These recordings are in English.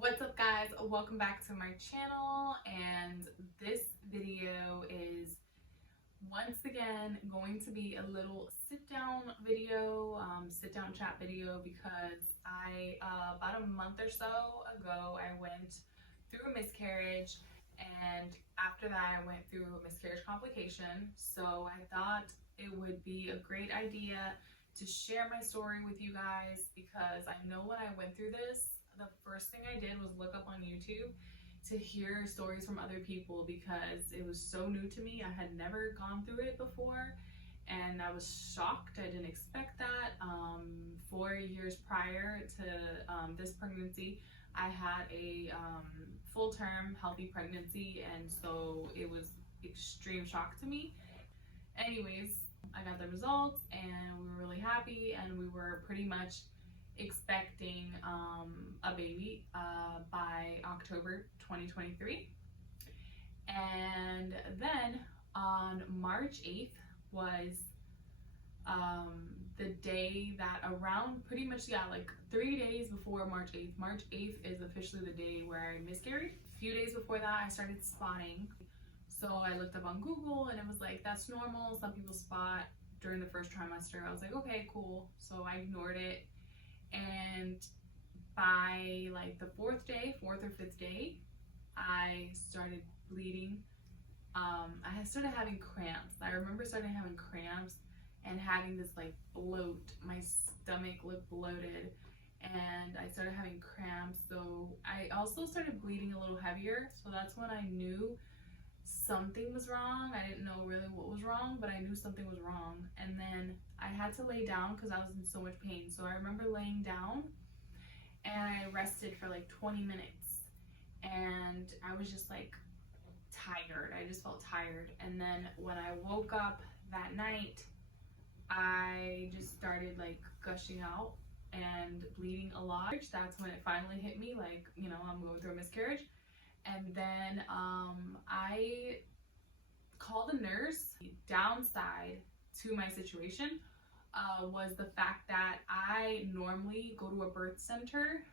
What's up, guys? Welcome back to my channel, and this video is once again going to be a little sit-down video, sit-down chat video, because about a month or so ago I went through a miscarriage, and after that I went through a miscarriage complication. So I thought it would be a great idea to share my story with you guys, because I know when I went through this, the first thing I did was look up on YouTube to hear stories from other people, because it was so new to me. I had never gone through it before, and I was shocked. I didn't expect that. 4 years prior to this pregnancy, I had a full-term healthy pregnancy, and so it was extreme shock to me. Anyways, I got the results and we were really happy, and we were pretty much expecting a baby by October 2023. And then on March 8th was the day that, around pretty much, like 3 days before March 8th. March 8th is officially the day where I miscarried. A few days before that I started spotting. So I looked up on Google and it was like, that's normal. Some people spot during the first trimester. I was like, okay, cool. So I ignored it. And by like the fourth or fifth day, I started bleeding. I had started having cramps. I remember starting having cramps and having this like bloat. My stomach looked bloated and I started having cramps. So I also started bleeding a little heavier. So that's when I knew something was wrong. I didn't know really what was wrong, but I knew something was wrong. And then I had to lay down because I was in so much pain. So I remember laying down and I rested for like 20 minutes, and I was just like tired. I just felt tired. And then when I woke up that night, I just started like gushing out and bleeding a lot. That's when it finally hit me, like, I'm going through a miscarriage. And then I called a nurse. The downside to my situation was the fact that I normally go to a birth center.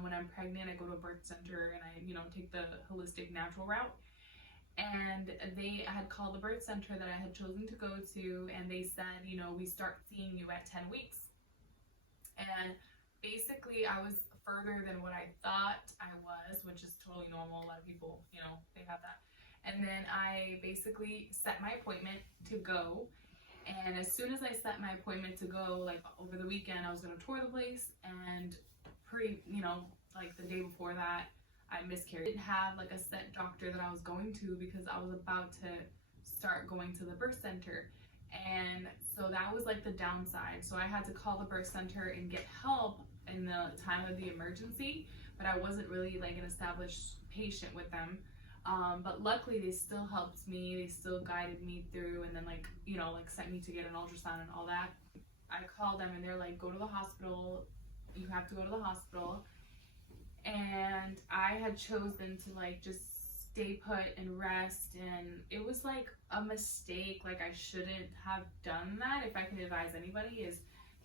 When I'm pregnant, I go to a birth center and I, take the holistic natural route. And they had called the birth center that I had chosen to go to, and they said, we start seeing you at 10 weeks. And basically I was further than what I thought I was, which is totally normal. A lot of people, they have that. And then I basically set my appointment to go. And as soon as I set my appointment to go, like over the weekend, I was going to tour the place. And like the day before that, I miscarried. I didn't have like a set doctor that I was going to, because I was about to start going to the birth center. And so that was like the downside. So I had to call the birth center and get help in the time of the emergency, but I wasn't really like an established patient with them. But luckily they still helped me. They still guided me through, and then like sent me to get an ultrasound and all that. I called them and they're like, go to the hospital. You have to go to the hospital. And I had chosen to like just stay put and rest, and it was like a mistake. Like, I shouldn't have done that. If I can advise anybody, is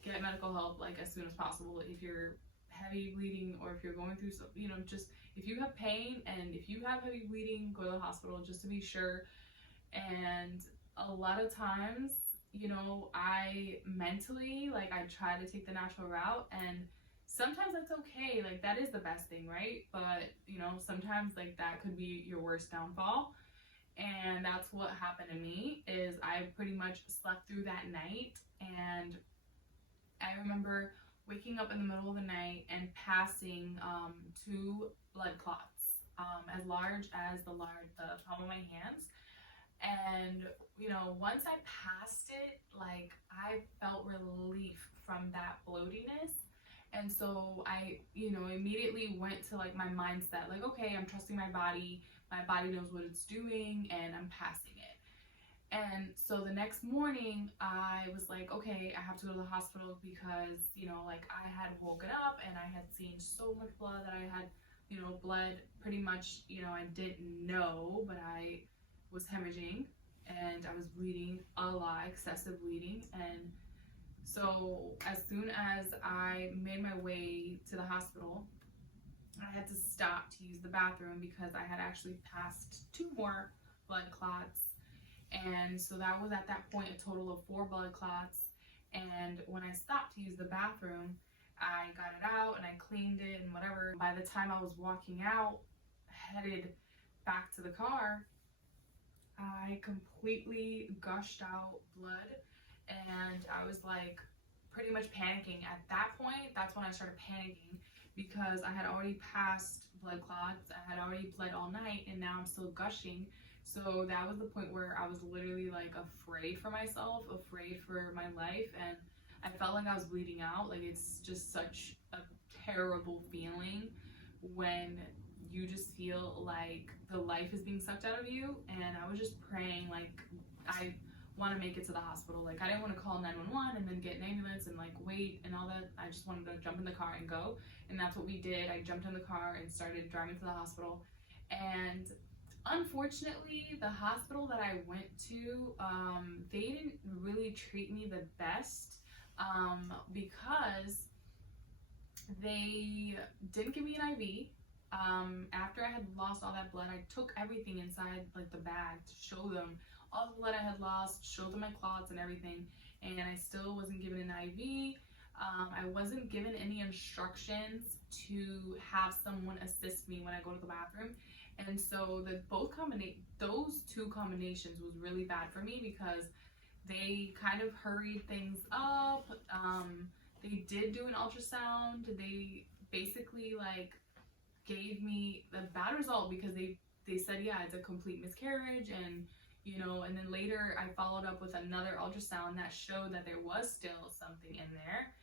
get medical help like as soon as possible if you're heavy bleeding, or if you're going through some, just if you have pain and if you have heavy bleeding, go to the hospital just to be sure. And a lot of times, I mentally, like, I try to take the natural route, and sometimes that's okay. Like, that is the best thing, right? But sometimes like that could be your worst downfall. And that's what happened to me. Is I pretty much slept through that night, and I remember waking up in the middle of the night and passing 2 blood clots, as large as the palm of my hands. And once I passed it, like, I felt relief from that bloatiness. And so I, immediately went to like my mindset, like, okay, I'm trusting my body knows what it's doing, and I'm passing it. And so the next morning I was like, okay, I have to go to the hospital, because, like, I had woken up and I had seen so much blood that I had, bled pretty much, I didn't know, but I was hemorrhaging and I was bleeding a lot, excessive bleeding. And so as soon as I made my way to the hospital, I had to stop to use the bathroom because I had actually passed 2 more blood clots. And so that was at that point a total of 4 blood clots. And when I stopped to use the bathroom, I got it out and I cleaned it and whatever. By the time I was walking out, headed back to the car, I completely gushed out blood, and I was like pretty much panicking. At that point, that's when I started panicking because I had already passed blood clots, I had already bled all night, and now I'm still gushing. So that was the point where I was literally like afraid for myself, afraid for my life, and I felt like I was bleeding out. Like, it's just such a terrible feeling when you just feel like the life is being sucked out of you. And I was just praying, like, I want to make it to the hospital. Like, I didn't want to call 911 and then get an ambulance and like wait and all that. I just wanted to jump in the car and go, and that's what we did. I jumped in the car and started driving to the hospital. And unfortunately, the hospital that I went to, they didn't really treat me the best, because they didn't give me an IV. After I had lost all that blood, I took everything inside like the bag to show them all the blood I had lost, show them my clots and everything, and I still wasn't given an IV. I wasn't given any instructions to have someone assist me when I go to the bathroom. And so those 2 combinations was really bad for me because they kind of hurried things up. They did do an ultrasound. They basically like gave me the bad result because they said, yeah, it's a complete miscarriage, and and then later I followed up with another ultrasound that showed that there was still something in there.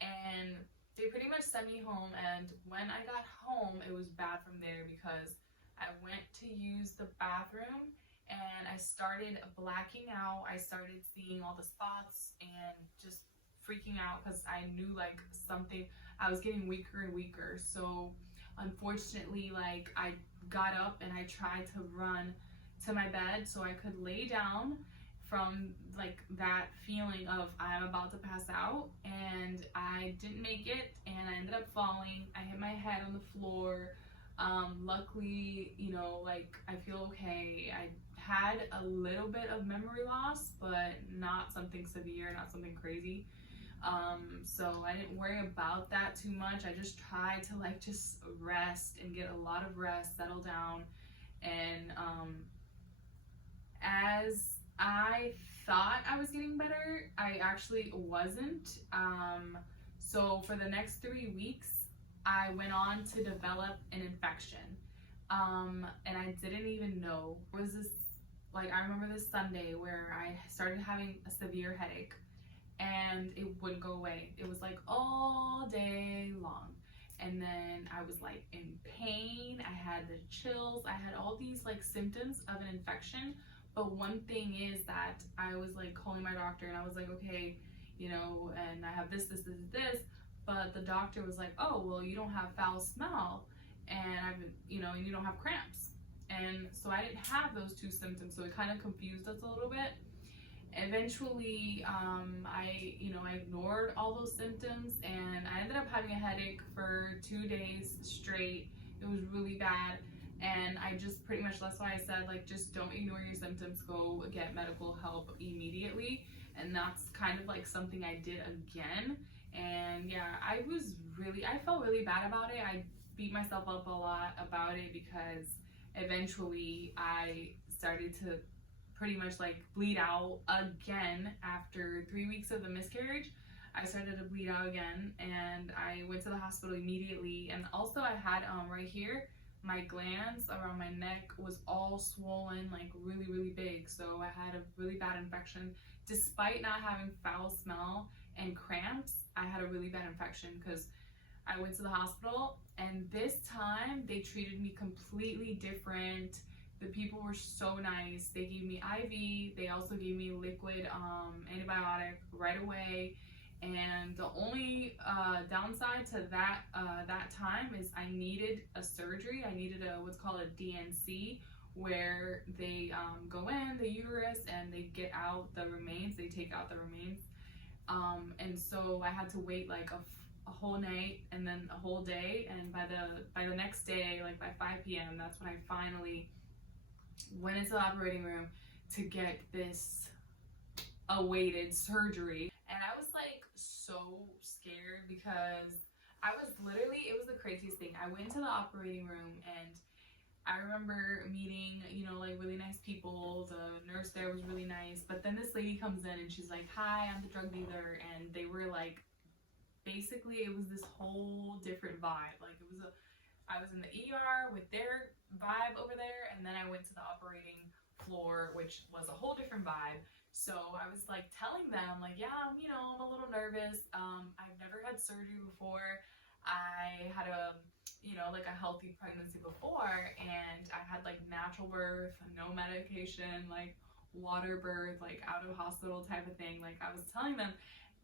And they pretty much sent me home, and when I got home, it was bad from there because I went to use the bathroom and I started blacking out. I started seeing all the spots and just freaking out because I knew like something, I was getting weaker and weaker. So unfortunately, like, I got up and I tried to run to my bed so I could lay down from like that feeling of I'm about to pass out, and I didn't make it, and I ended up falling. I hit my head on the floor. Luckily, like, I feel okay. I had a little bit of memory loss, but not something severe, not something crazy. So I didn't worry about that too much. I just tried to like just rest and get a lot of rest, settle down. And as I thought I was getting better, I actually wasn't. So for the next 3 weeks, I went on to develop an infection. And I didn't even know. It was this, like, I remember this Sunday where I started having a severe headache and it wouldn't go away. It was like all day long. And then I was like in pain. I had the chills. I had all these like symptoms of an infection. But one thing is that I was like calling my doctor and I was like, okay, and I have this. But the doctor was like, oh, well, you don't have foul smell, and and you don't have cramps. And so I didn't have those 2 symptoms. So it kind of confused us a little bit. Eventually, I ignored all those symptoms, and I ended up having a headache for 2 days straight. It was really bad. And I just pretty much, that's why I said, like, just don't ignore your symptoms, go get medical help immediately. And that's kind of like something I did again. And yeah, I felt really bad about it. I beat myself up a lot about it because eventually I started to pretty much like bleed out again. After 3 weeks of the miscarriage, I started to bleed out again, and I went to the hospital immediately. And also I had right here, my glands around my neck was all swollen, like really, really big. So I had a really bad infection. Despite not having foul smell and cramps, I had a really bad infection because I went to the hospital, and this time they treated me completely different. The people were so nice. They gave me IV. They also gave me liquid antibiotic right away. And the only downside to that time is I needed a surgery. I needed what's called a DNC, where they go in the uterus and they get out the remains. They take out the remains. And so I had to wait like a a whole night and then a whole day, and by the next day, like by 5 p.m., that's when I finally went into the operating room to get this awaited surgery. And I was like so scared because I was literally, it was the craziest thing. I went to the operating room and I remember meeting, you know, like really nice people. The nurse there was really nice. But then this lady comes in and she's like, "Hi, I'm the drug dealer." And they were like, basically it was this whole different vibe. Like I was in the ER with their vibe over there, and then I went to the operating floor, which was a whole different vibe. So I was like telling them like, yeah, you know, I'm a little nervous. I've never had surgery before. I had you know, like a healthy pregnancy before, and I had like natural birth, no medication, like water birth, like out of hospital type of thing. Like I was telling them,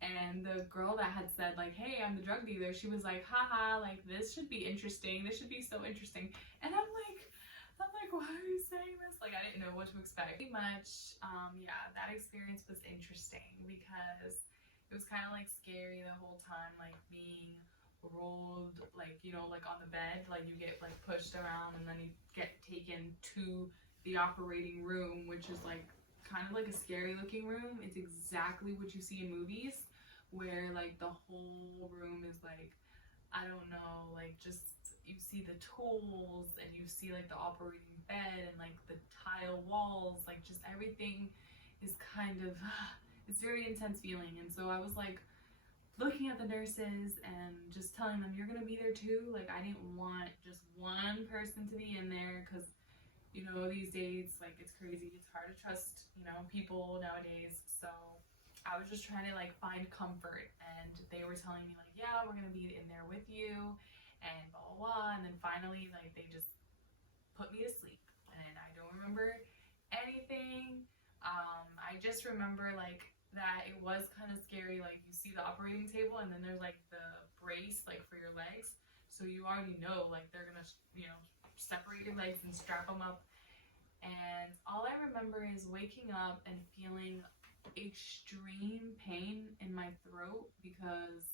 and the girl that had said like, "Hey, I'm the drug dealer," she was like, "Haha, like this should be interesting. This should be so interesting." And I'm like, why are you saying this? Like I didn't know what to expect. Pretty much, yeah, that experience was interesting because it was kind of like scary the whole time, like being rolled, like, you know, like on the bed, like you get like pushed around and then you get taken to the operating room, which is like kind of like a scary looking room. It's exactly what you see in movies where like the whole room is like, I don't know, like just you see the tools and you see like the operating bed and like the tile walls, like just everything is kind of it's very intense feeling. And so I was like looking at the nurses and just telling them, "You're gonna be there too." Like I didn't want just one person to be in there because, you know, these days like it's crazy, it's hard to trust, you know, people nowadays. So I was just trying to like find comfort, and they were telling me like, "Yeah, we're gonna be in there with you," and blah blah blah. And then finally like they just put me to sleep, and I don't remember anything. I just remember like that it was kind of scary. Like you see the operating table and then there's like the brace like for your legs, so you already know like they're gonna, you know, separate your legs and strap them up. And all I remember is waking up and feeling extreme pain in my throat, because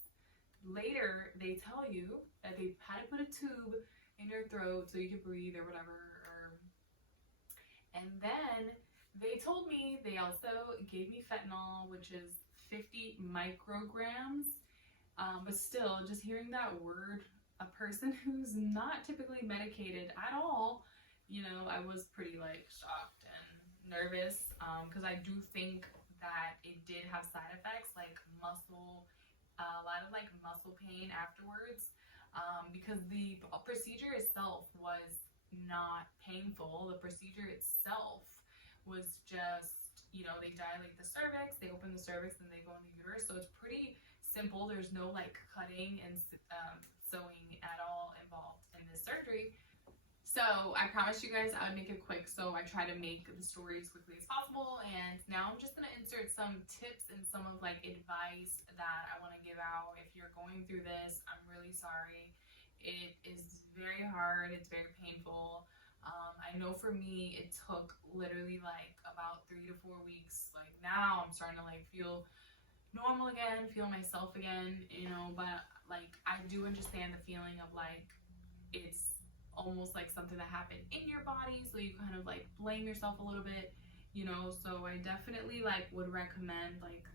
later they tell you that they had to put a tube in your throat so you could breathe or whatever. And then they told me they also gave me fentanyl, which is 50 micrograms. But still, just hearing that word, a person who's not typically medicated at all, you know, I was pretty like shocked and nervous, because I do think that it did have side effects like muscle, a lot of like muscle pain afterwards, because the procedure itself was not painful. The procedure itself was just, you know, they dilate the cervix, they open the cervix, and they go in the uterus. So it's pretty simple. There's no like cutting and sewing at all involved in this surgery. So I promised you guys I would make it quick, so I try to make the story as quickly as possible. And now I'm just gonna insert some tips and some of like advice that I want to give out. If you're going through this, I'm really sorry. It is very hard, it's very painful. I know for me it took literally like about 3 to 4 weeks. Like now I'm starting to like feel normal again, feel myself again, you know, but like I do understand the feeling of like it's almost like something that happened in your body, so you kind of like blame yourself a little bit, you know. So I definitely like would recommend like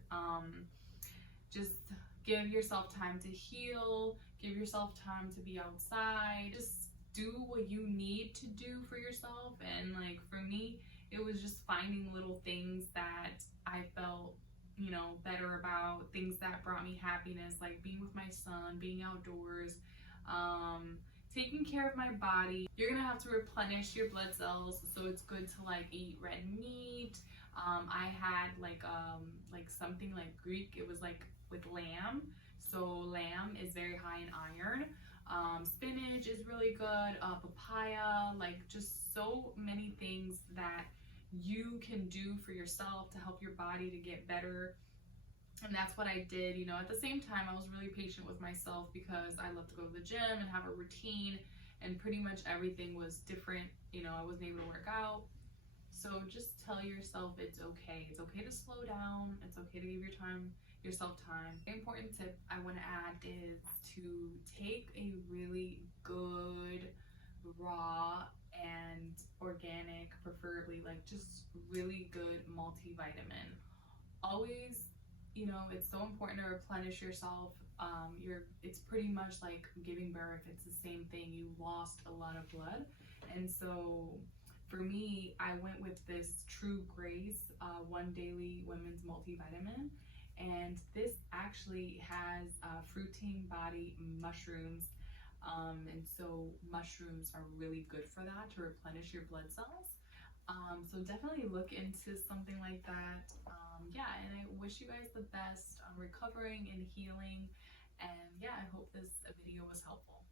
just give yourself time to heal, give yourself time to be outside, just do what you need to do for yourself. And like for me, it was just finding little things that I felt, you know, better about, things that brought me happiness, like being with my son, being outdoors, taking care of my body. You're gonna have to replenish your blood cells, so it's good to like eat red meat. I had like something like Greek, it was like with lamb, so lamb is very high in iron. Spinach is really good, papaya, like just so many things that you can do for yourself to help your body to get better. And that's what I did, you know. At the same time, I was really patient with myself because I love to go to the gym and have a routine, and pretty much everything was different, you know. I wasn't able to work out. So just tell yourself it's okay. It's okay to slow down. It's okay to give yourself time. An important tip I want to add is to take a really good raw and organic, preferably like just really good multivitamin. Always, it's so important to replenish yourself. It's pretty much like giving birth. It's the same thing. You lost a lot of blood, and so for me, I went with this True Grace One Daily Women's Multivitamin, and this actually has fruiting body mushrooms. And so mushrooms are really good for that, to replenish your blood cells. So definitely look into something like that. Yeah, and I wish you guys the best on recovering and healing. And yeah, I hope this video was helpful.